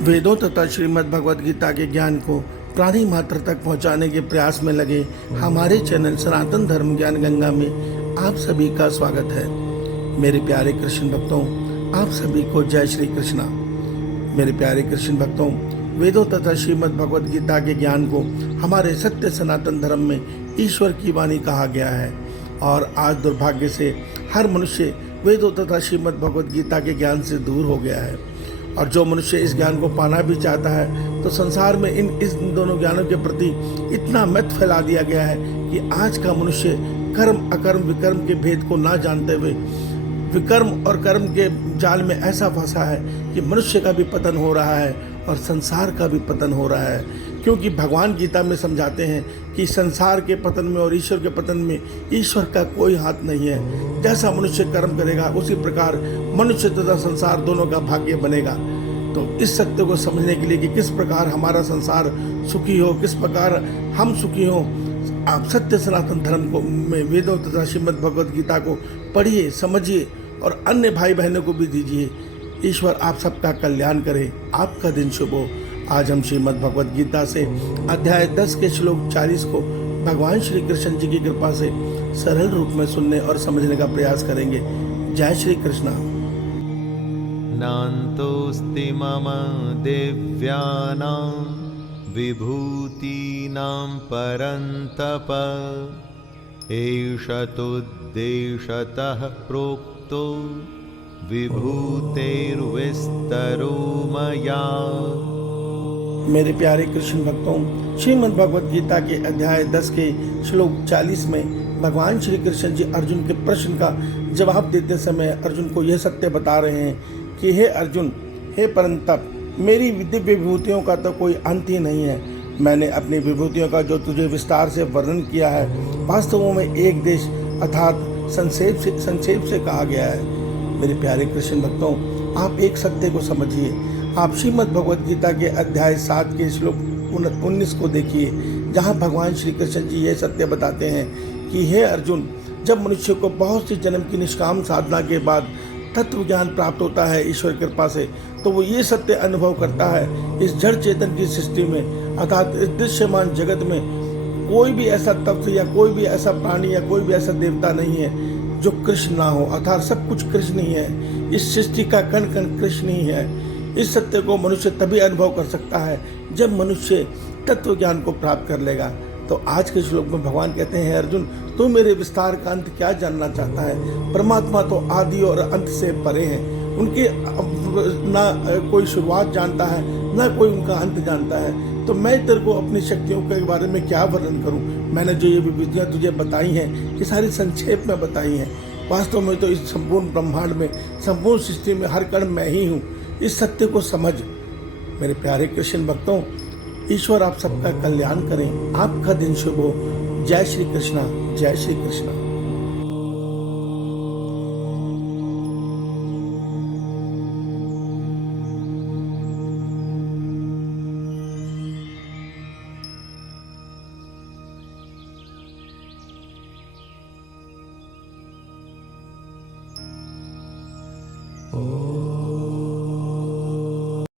वेदों तथा श्रीमद् भगवद गीता के ज्ञान को प्राणी मात्र तक पहुंचाने के प्रयास में लगे हमारे चैनल सनातन धर्म ज्ञान गंगा में आप सभी का स्वागत है। मेरे प्यारे कृष्ण भक्तों, आप सभी को जय श्री कृष्णा। मेरे प्यारे कृष्ण भक्तों, वेदों तथा श्रीमद् भगवद गीता के ज्ञान को हमारे सत्य सनातन धर्म में ईश्वर की वाणी कहा गया है और आज दुर्भाग्य से हर मनुष्य वेदों तथा श्रीमद् भगवद गीता के ज्ञान से दूर हो गया है। और जो मनुष्य इस ज्ञान को पाना भी चाहता है तो संसार में इन दोनों ज्ञानों के प्रति इतना मत फैला दिया गया है कि आज का मनुष्य कर्म अकर्म विकर्म के भेद को ना जानते हुए विकर्म और कर्म के जाल में ऐसा फंसा है कि मनुष्य का भी पतन हो रहा है और संसार का भी पतन हो रहा है। क्योंकि भगवान गीता में समझाते हैं कि संसार के पतन में और ईश्वर के पतन में ईश्वर का कोई हाथ नहीं है। जैसा मनुष्य कर्म करेगा उसी प्रकार मनुष्य तथा संसार दोनों का भाग्य बनेगा। तो इस सत्य को समझने के लिए कि किस प्रकार हमारा संसार सुखी हो, किस प्रकार हम सुखी हो, आप सत्य सनातन धर्म को में वेदों तथा श्रीमद् भगवद गीता को पढ़िए, समझिए और अन्य भाई बहनों को भी दीजिए। ईश्वर आप सबका कल्याण करे, आपका दिन शुभ हो। आज हम श्रीमद् भगवद गीता से अध्याय 10 के श्लोक 40 को भगवान श्री कृष्ण जी की कृपा से सरल रूप में सुनने और समझने का प्रयास करेंगे। जय श्री कृष्णा। नान्तोऽस्ति मम दिव्यानां विभूतीनां परन्तप एष तुद्देशतः प्रोक्तो विभूतेर्विस्तरो मया। मेरे प्यारे कृष्ण भक्तों, श्रीमद् भगवद गीता के अध्याय 10 के श्लोक 40 में भगवान श्री कृष्ण जी अर्जुन के प्रश्न का जवाब देते समय अर्जुन को यह सत्य बता रहे हैं कि हे अर्जुन, हे परंतप, मेरी दिव्य विभूतियों का तो कोई अंत ही नहीं है। मैंने अपनी विभूतियों का जो तुझे विस्तार से वर्णन किया है वास्तव में एक देश अर्थात संक्षेप से कहा गया है। मेरे प्यारे कृष्ण भक्तों, आप एक सत्य को समझिए। आप श्रीमद् भगवद गीता के अध्याय 7 के श्लोक 19 को देखिए, जहाँ भगवान श्री कृष्ण जी ये सत्य बताते हैं कि हे अर्जुन, जब मनुष्य को बहुत सी जन्म की निष्काम साधना के बाद तत्व ज्ञान प्राप्त होता है ईश्वर कृपा से, तो वो ये सत्य अनुभव करता है इस जड़ चेतन की सृष्टि में अर्थात इस दृश्यमान जगत में कोई भी ऐसा तत्व या कोई भी ऐसा प्राणी या कोई भी ऐसा देवता नहीं है जो कृष्ण ना हो, अर्थात सब कुछ कृष्ण ही है। इस सृष्टि का कण कण कृष्ण ही है। इस सत्य को मनुष्य तभी अनुभव कर सकता है जब मनुष्य तत्व ज्ञान को प्राप्त कर लेगा। तो आज के श्लोक में भगवान कहते हैं, अर्जुन, तू मेरे विस्तार का अंत क्या जानना चाहता है? परमात्मा तो आदि और अंत से परे हैं। उनकी ना कोई शुरुआत जानता है ना कोई उनका अंत जानता है। तो मैं तेरे को अपनी शक्तियों के बारे में क्या वर्णन करूं? मैंने जो ये विधियाँ तुझे बताई हैं ये सारी संक्षेप में बताई हैं। वास्तव में तो इस संपूर्ण ब्रह्मांड में, संपूर्ण सृष्टि में हर कण मैं ही हूँ। इस सत्य को समझ। मेरे प्यारे कृष्ण भक्तों, ईश्वर आप सबका कल्याण करें, आपका दिन शुभ हो। जय श्री कृष्णा, जय श्री कृष्णा।